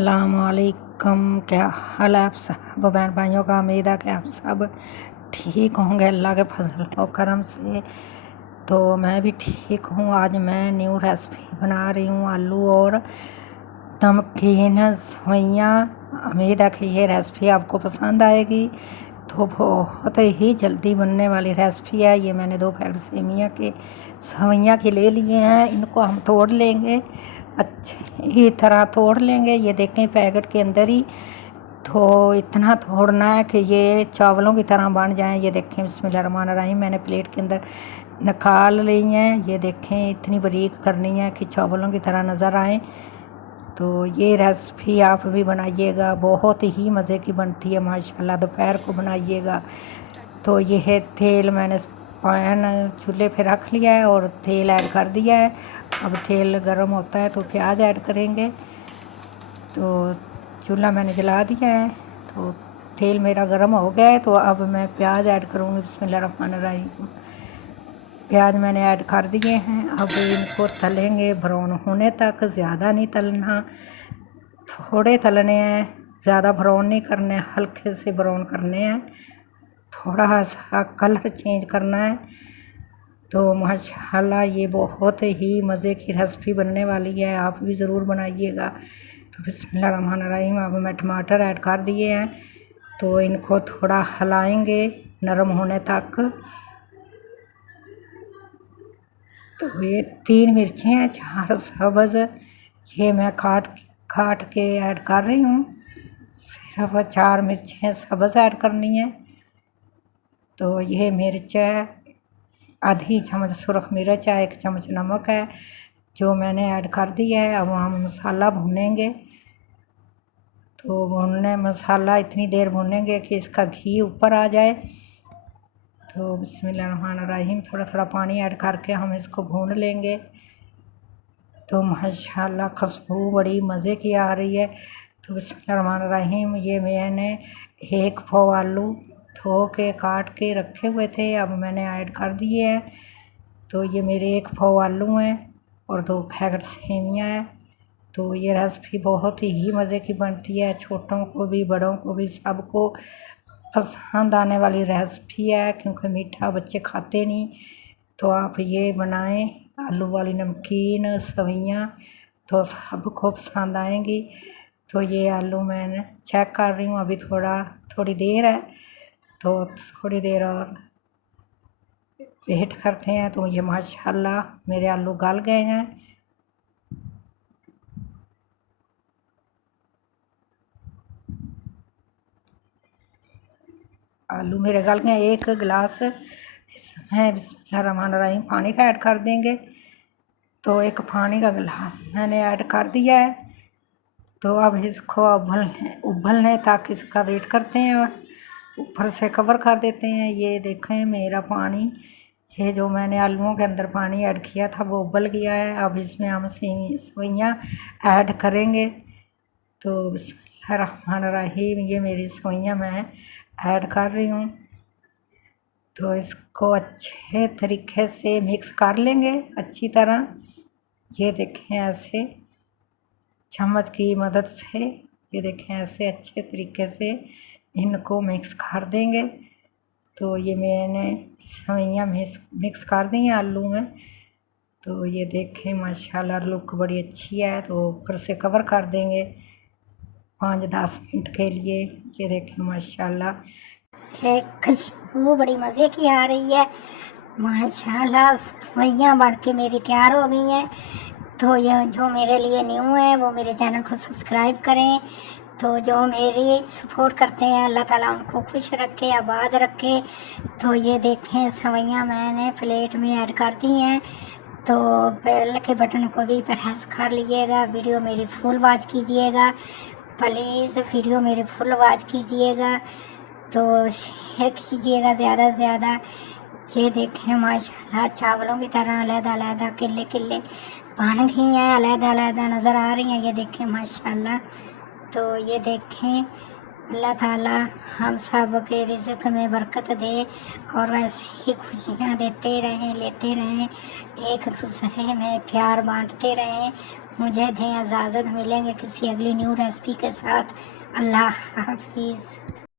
अस्सलामुअलैकुम। क्या हाल है आप सब बहन भाइयों का। उम्मीद है कि आप सब ठीक होंगे अल्लाह के फजल और करम से। तो मैं भी ठीक हूँ। आज मैं न्यू रेसिपी बना रही हूँ, आलू और नमकीन सेवइयाँ। उम्मीद है कि ये रेसिपी आपको पसंद आएगी। तो बहुत ही जल्दी बनने वाली रेसिपी है। ये मैंने 2 पैकेट सेवइयाँ के ले लिए हैं। इनको हम तोड़ लेंगे, अच्छी तरह तोड़ लेंगे। ये देखें पैकेट के अंदर ही तो इतना तोड़ना है कि ये चावलों की तरह बन जाएं। ये देखें बिस्मिल्लाहिर्रहमानिर्रहीम मैंने प्लेट के अंदर निकाल ली हैं। ये देखें इतनी बारीक करनी है कि चावलों की तरह नज़र आए। तो ये रेसिपी आप भी बनाइएगा, बहुत ही मज़े की बनती है माशाल्लाह। दोपहर को बनाइएगा। तो ये है तेल, मैंने पैन चूल्हे पे रख लिया है और तेल ऐड कर दिया है। अब तेल गर्म होता है तो प्याज ऐड करेंगे। तो चूल्हा मैंने जला दिया है, तो तेल मेरा गर्म हो गया है। तो अब मैं प्याज ऐड करूँगी। बिस्मिल्लाहिर्रहमानिर्रहीम। प्याज मैंने ऐड कर दिए हैं। अब इनको तलेंगे ब्राउन होने तक। ज़्यादा नहीं तलना, थोड़े तलने हैं, ज़्यादा ब्राउन नहीं करने, हल्के से ब्राउन करने हैं। थोड़ा सा कलर चेंज करना है। तो माशाल्लाह ये बहुत ही मज़े की रेसिपी बनने वाली है, आप भी ज़रूर बनाइएगा। तो बिस्मिल्लाहिर्रहमानिर्रहीम। अब मैं टमाटर ऐड कर दिए हैं, तो इनको थोड़ा हिलाएंगे नरम होने तक। तो ये 3 मिर्चें हैं, 4 सब्ज़, ये मैं काट के ऐड कर रही हूँ। सिर्फ 4 मिर्चें सब्ज़ ऐड करनी है। तो ये मिर्च है, आधी चम्मच सुरख मिर्च है, 1 चम्मच नमक है जो मैंने ऐड कर दिया है। अब हम मसाला भूनेंगे। तो मसाला इतनी देर भूनेंगे कि इसका घी ऊपर आ जाए। तो बिस्मिल्लाहिर्रहमानिर्रहीम थोड़ा थोड़ा पानी ऐड करके हम इसको भून लेंगे। तो माशाल्लाह खुशबू बड़ी मज़े की आ रही है। तो बिस्मिल्लाहिर्रहमानिर्रहीम ये मैंने 1 पाव आलू धो के काट के रखे हुए थे, अब मैंने ऐड कर दिए हैं। तो ये मेरे 1 पाव आलू हैं और 2 पैकेट सेवइयाँ हैं। तो ये रेसिपी बहुत ही मज़े की बनती है, छोटों को भी बड़ों को भी सबको पसंद आने वाली रेसिपी है, क्योंकि मीठा बच्चे खाते नहीं। तो आप ये बनाएं आलू वाली नमकीन सेवइयाँ, तो सबको पसंद आएंगी। तो ये आलू मैं चेक कर रही हूँ, अभी थोड़ी देर है, तो थोड़ी देर और वेट करते हैं। तो ये माशाल्लाह मेरे आलू गल गए हैं। आलू मेरे गल गए। 1 गिलास इसमें बिस्मिल्लाहिर्रहमानिर्रहीम पानी का ऐड कर देंगे। तो 1 पानी का गिलास मैंने ऐड कर दिया है। तो अब इसको उबलने तक इसका वेट करते हैं और ऊपर से कवर कर देते हैं। ये देखें मेरा पानी, ये जो मैंने आलूओं के अंदर पानी ऐड किया था वो उबल गया है। अब इसमें हम सेवइयाँ ऐड करेंगे। तो बिस्मिल्लाहिर्रहमानिर्रहीम ये मेरी सेवइयाँ मैं ऐड कर रही हूँ। तो इसको अच्छे तरीके से मिक्स कर लेंगे अच्छी तरह। ये देखें ऐसे चम्मच की मदद से, ये देखें ऐसे अच्छे तरीके से इनको मिक्स कर देंगे। तो ये मैंने सेवइयाँ मिक्स कर दी हैं आलू में। तो ये देखें माशाल्लाह लुक बड़ी अच्छी है। तो ऊपर से कवर कर देंगे 5-10 मिनट के लिए। ये देखें माशाल्लाह एक खुशबू बड़ी मज़े की आ रही है। माशाल्लाह सेवइयाँ बन के मेरी तैयार हो गई हैं। तो ये जो मेरे लिए न्यू है वो मेरे चैनल को सब्सक्राइब करें। तो जो मेरी सपोर्ट करते हैं अल्लाह ताला उनको खुश रखे, आबाद रखे। तो ये देखें सेवइयाँ मैंने प्लेट में ऐड कर दी हैं। तो बेल के बटन को भी प्रेस कर लीजिएगा। वीडियो मेरी फुल वॉच कीजिएगा, प्लीज़ वीडियो मेरी फुल वॉच कीजिएगा। तो शेयर कीजिएगा ज़्यादा से ज़्यादा। ये देखें माशाल्लाह चावलों की तरह अलग-अलग किले बन गई हैं, अलग-अलग नज़र आ रही हैं। ये देखें माशाल्लाह। तो ये देखें अल्लाह ताला हम सब के रिज़्क़ में बरकत दे और ऐसे ही खुशियाँ देते रहें, लेते रहें, एक दूसरे में प्यार बांटते रहें। मुझे दें इजाज़त, मिलेंगे किसी अगली न्यू रेसिपी के साथ। अल्लाह हाफिज़।